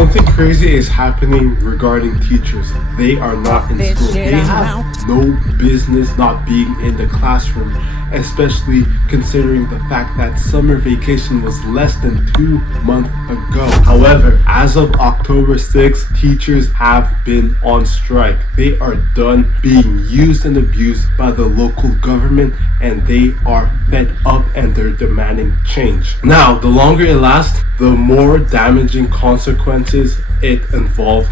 Something crazy is happening regarding teachers. They are not in school. They have no business not being in the classroom, especially considering the fact that summer vacation was less than 2 months ago. However, as of October 6th, teachers have been on strike. They are done being used and abused by the local government, and they are fed up and they're demanding change. Now, the longer it lasts, the more damaging consequences it involves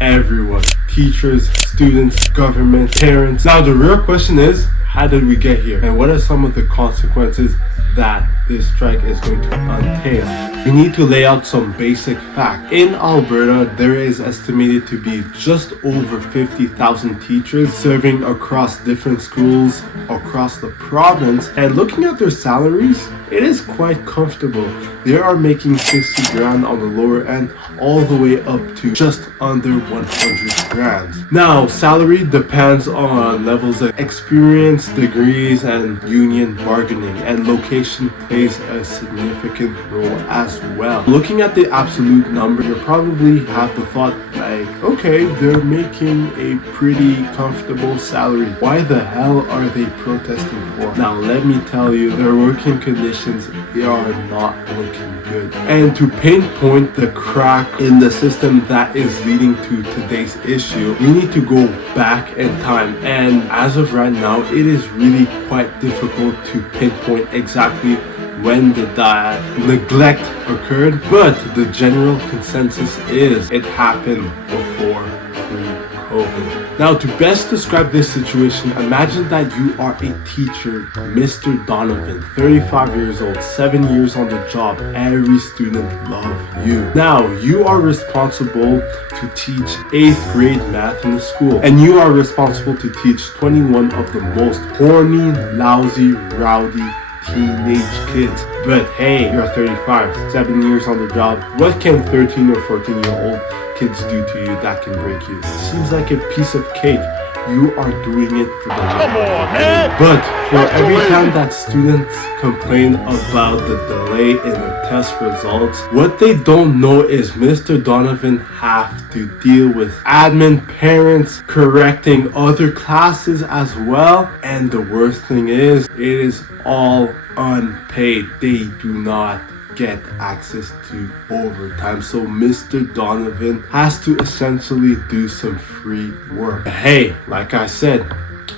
everyone. Teachers, students, government, parents. Now, the real question is, how did we get here? And what are some of the consequences that this strike is going to entail? We need to lay out some basic facts. In Alberta, there is estimated to be just over 50,000 teachers serving across different schools across the province. And looking at their salaries, it is quite comfortable. They are making 60 grand on the lower end, all the way up to just under 100 grand. Now, salary depends on levels of experience, degrees, and union bargaining, and location plays a significant role as well. Looking at the absolute number, you probably have the thought like, okay, they're making a pretty comfortable salary. Why the hell are they protesting for? Now, let me tell you, their working conditions are not looking good. And to pinpoint the crack in the system that is leading to today's issue, we need to go back in time. And as of right now, it is really quite difficult to pinpoint exactly when did that neglect occurred, but the general consensus is it happened before pre-COVID. Now, to best describe this situation, imagine that you are a teacher, Mr. Donovan, 35 years old, 7 years on the job. Every student loves you. Now, you are responsible to teach 8th grade math in the school, and you are responsible to teach 21 of the most horny, lousy, rowdy teenage kids. But hey, you're 35, 7 years on the job. What can 13 or 14-year-old kids do to you that can break you? Seems like a piece of cake. You are doing it for the love of the game. But for every time that students complain about the delay in the test results, what they don't know is Mr. Donovan have to deal with admin, parents, correcting other classes as well. And the worst thing is, it is all unpaid. They do not get access to overtime. So Mr. Donovan has to essentially do some free work. Hey, like I said,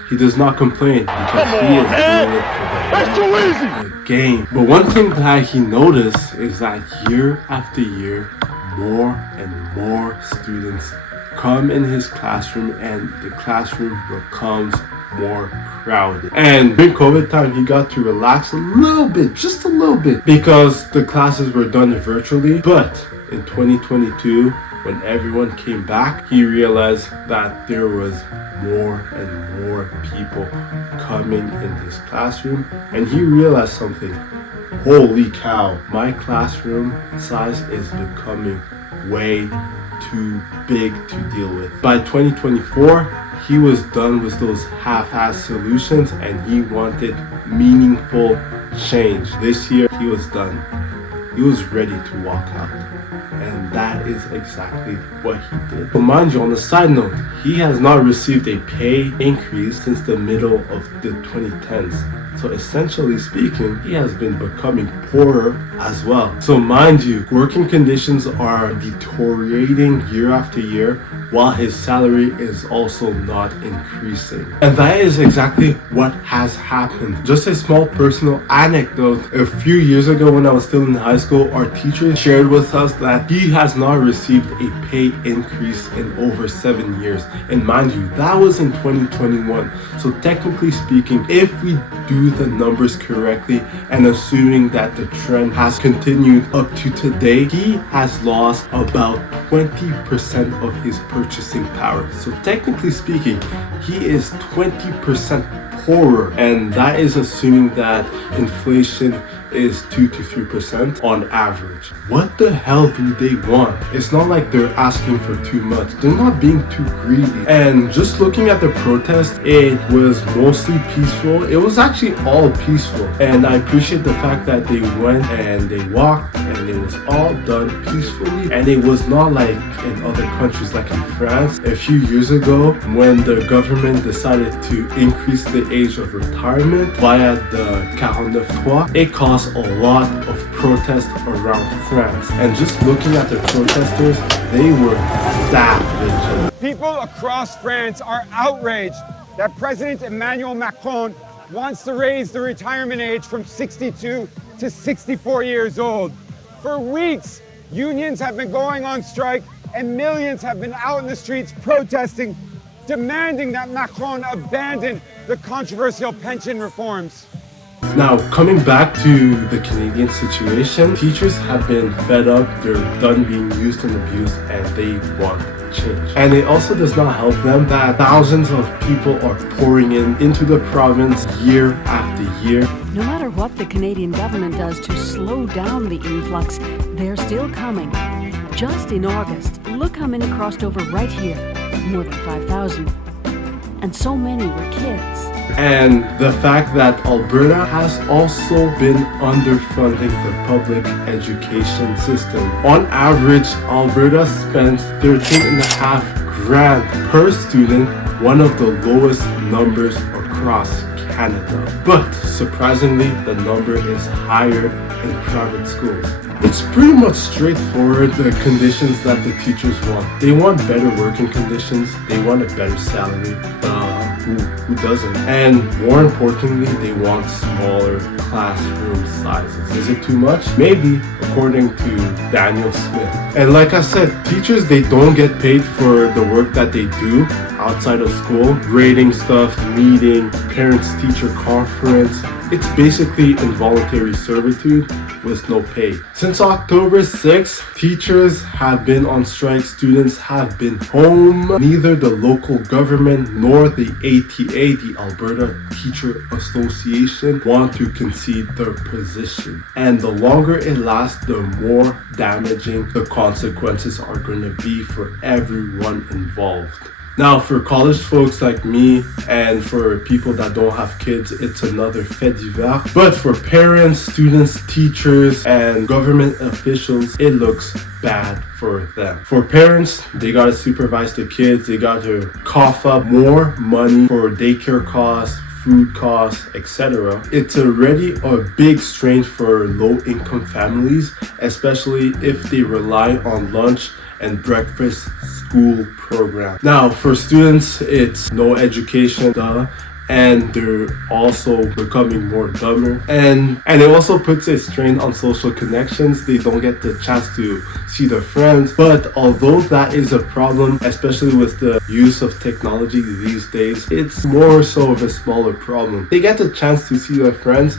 he does not complain because he is doing it for the game. But one thing that he noticed is that year after year, more and more students come in his classroom and the classroom becomes more crowded. And during COVID time, he got to relax a little bit, just a little bit, because the classes were done virtually. But in 2022, when everyone came back, he realized that there was more and more people coming in his classroom, and he realized something. Holy cow, my classroom size is becoming way too big to deal with. By 2024, he was done with those half-ass solutions and he wanted meaningful change. This year, he was done. He was ready to walk out. And that is exactly what he did. But mind you, on a side note, he has not received a pay increase since the middle of the 2010s. So essentially speaking, he has been becoming poorer as well. So mind you, working conditions are deteriorating year after year, while his salary is also not increasing. And that is exactly what has happened. Just a small personal anecdote. A few years ago when I was still in high school, our teacher shared with us that he has not received a pay increase in over 7 years. And mind you, that was in 2021. So technically speaking, if we do the numbers correctly and assuming that the trend has continued up to today, he has lost about 20% of his purchasing power. So technically speaking, he is 20% poorer, and that is assuming that inflation is 2 to 3% on average. What the hell do they want? It's not like they're asking for too much. They're not being too greedy. And just looking at the protest, it was mostly peaceful. It was actually all peaceful. And I appreciate the fact that they went and they walked and it was all done peacefully. And it was not like in other countries like in France a few years ago when the government decided to increase the age of retirement via the 49.3. It caused a lot of protests around France. And just looking at the protesters, they were savage. People across France are outraged that President Emmanuel Macron wants to raise the retirement age from 62 to 64 years old. For weeks, unions have been going on strike and millions have been out in the streets protesting, demanding that Macron abandon the controversial pension reforms. Now, coming back to the Canadian situation, teachers have been fed up, they're done being used and abused, and they want change. And it also does not help them that thousands of people are pouring into the province year after year. No matter what the Canadian government does to slow down the influx, they're still coming. Just in August, look how many crossed over right here, more than 5,000. And so many were kids. And the fact that Alberta has also been underfunding the public education system. On average, Alberta spends 13.5 grand per student, one of the lowest numbers across Canada. But surprisingly, the number is higher in private schools. It's pretty much straightforward, the conditions that the teachers want. They want better working conditions, they want a better salary. Who doesn't? And more importantly, they want smaller classroom sizes. Is it too much? Maybe, according to Daniel Smith. And like I said, teachers, they don't get paid for the work that they do outside of school. Grading stuff, meeting, parents-teacher conference. It's basically involuntary servitude with no pay. Since October 6th, teachers have been on strike, students have been home. Neither the local government nor the ATA, the Alberta Teacher Association, want to concede their position. And the longer it lasts, the more damaging the consequences are going to be for everyone involved. Now, for college folks like me and for people that don't have kids, it's another fait divers. But for parents, students, teachers, and government officials, it looks bad for them. For parents, they gotta supervise the kids, they gotta cough up more money for daycare costs, food costs, etc. It's already a big strain for low-income families, especially if they rely on lunch and breakfast school program. Now, for students, it's no education, and they're also becoming more dumber. And it also puts a strain on social connections. They don't get the chance to see their friends. But although that is a problem, especially with the use of technology these days, it's more so of a smaller problem. They get the chance to see their friends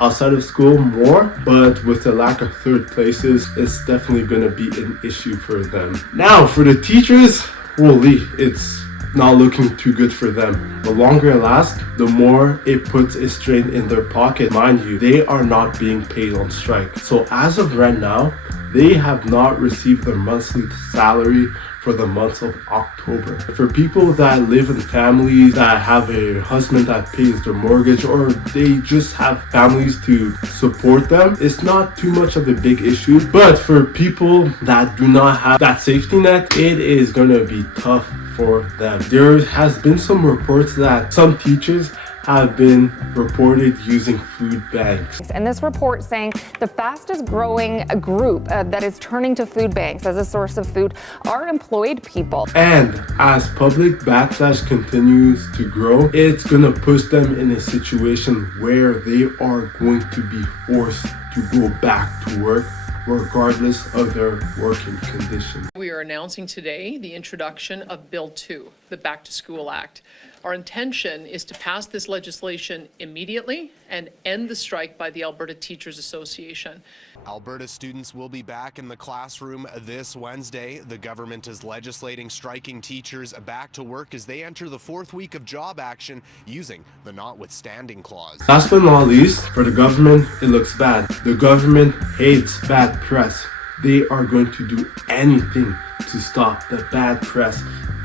outside of school more, but with the lack of third places, it's definitely going to be an issue for them. Now, for the teachers, holy, it's not looking too good for them. The longer it lasts, the more it puts a strain in their pocket. Mind you, they are not being paid on strike. So as of right now, they have not received their monthly salary for the month of October. For people that live in families that have a husband that pays their mortgage, or they just have families to support them, it's not too much of a big issue. But for people that do not have that safety net, it is gonna be tough for them. There has been some reports that some teachers have been reported using food banks. And this report saying the fastest growing group that is turning to food banks as a source of food are employed people. And as public backlash continues to grow, it's gonna push them in a situation where they are going to be forced to go back to work regardless of their working conditions. We are announcing today the introduction of Bill 2, the Back to School Act. Our intention is to pass this legislation immediately and end the strike by the Alberta Teachers Association. Alberta students will be back in the classroom this Wednesday. The government is legislating striking teachers back to work as they enter the 4th week of job action using the notwithstanding clause. Last but not least, for the government, it looks bad. The government hates bad press. They are going to do anything to stop the bad press,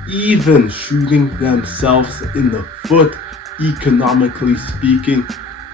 even shooting themselves in the foot, economically speaking,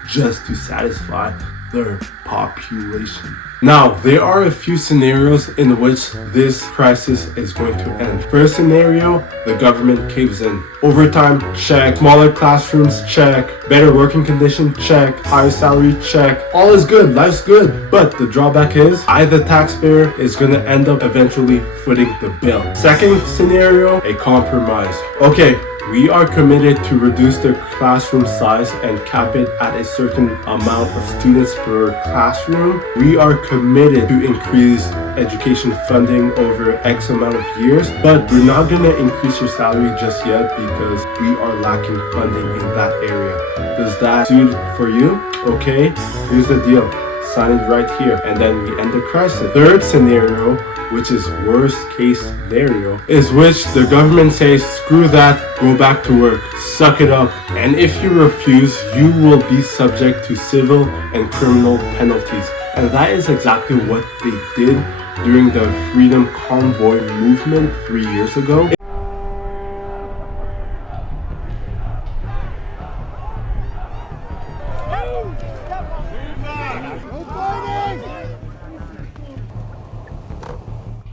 just to satisfy their population. Now, there are a few scenarios in which this crisis is going to end. First scenario, the government caves in. Overtime, check. Smaller classrooms, check. Better working conditions, check. Higher salary, check. All is good, life's good. But the drawback is, I, the taxpayer, is going to end up eventually footing the bill. Second scenario, a compromise. Okay, we are committed to reduce the classroom size and cap it at a certain amount of students per classroom. We are committed to increase education funding over X amount of years, but we're not going to increase your salary just yet because we are lacking funding in that area. Does that suit for you? Okay, here's the deal. Sign it right here, and then we end the crisis. Third scenario, which is worst case scenario, is which the government says, screw that, go back to work, suck it up. And if you refuse, you will be subject to civil and criminal penalties. And that is exactly what they did during the Freedom Convoy movement 3 years ago.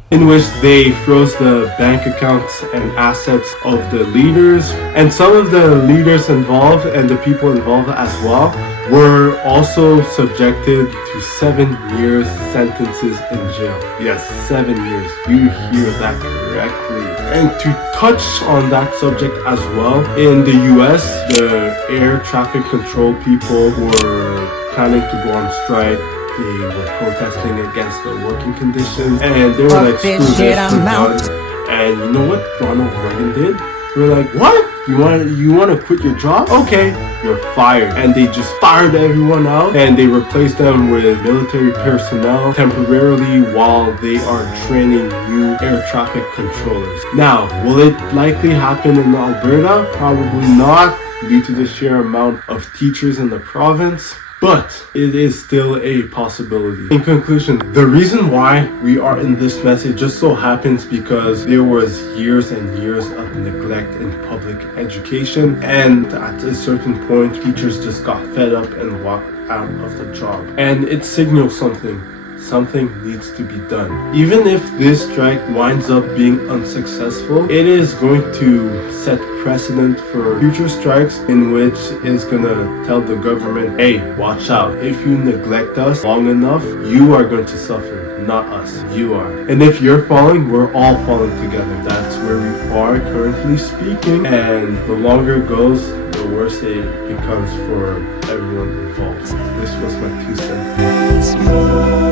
In which they froze the bank accounts and assets of the leaders, and some of the leaders involved and the people involved as well were also subjected to 7 years sentences in jail. Yes, 7 years. You hear that correctly. And to touch on that subject as well, in the US, the air traffic control people were planning to go on strike. They were protesting against the working conditions, and they were like, screw this, we're done. And you know what Ronald Reagan did? They were like, what? You want to quit your job? Okay, you're fired. And they just fired everyone out, and they replaced them with military personnel temporarily while they are training new air traffic controllers. Now, will it likely happen in Alberta? Probably not, due to the sheer amount of teachers in the province. But it is still a possibility. In conclusion, the reason why we are in this mess, it just so happens because there was years and years of neglect in public education, and at a certain point, teachers just got fed up and walked out of the job. And it signals something. Something needs to be done. Even if this strike winds up being unsuccessful, it is going to set precedent for future strikes in which is gonna tell the government, hey, watch out. If you neglect us long enough, you are going to suffer, not us. You are. And if you're falling, we're all falling together. That's where we are currently speaking. And the longer it goes, the worse it becomes for everyone involved. This was my 2 cents.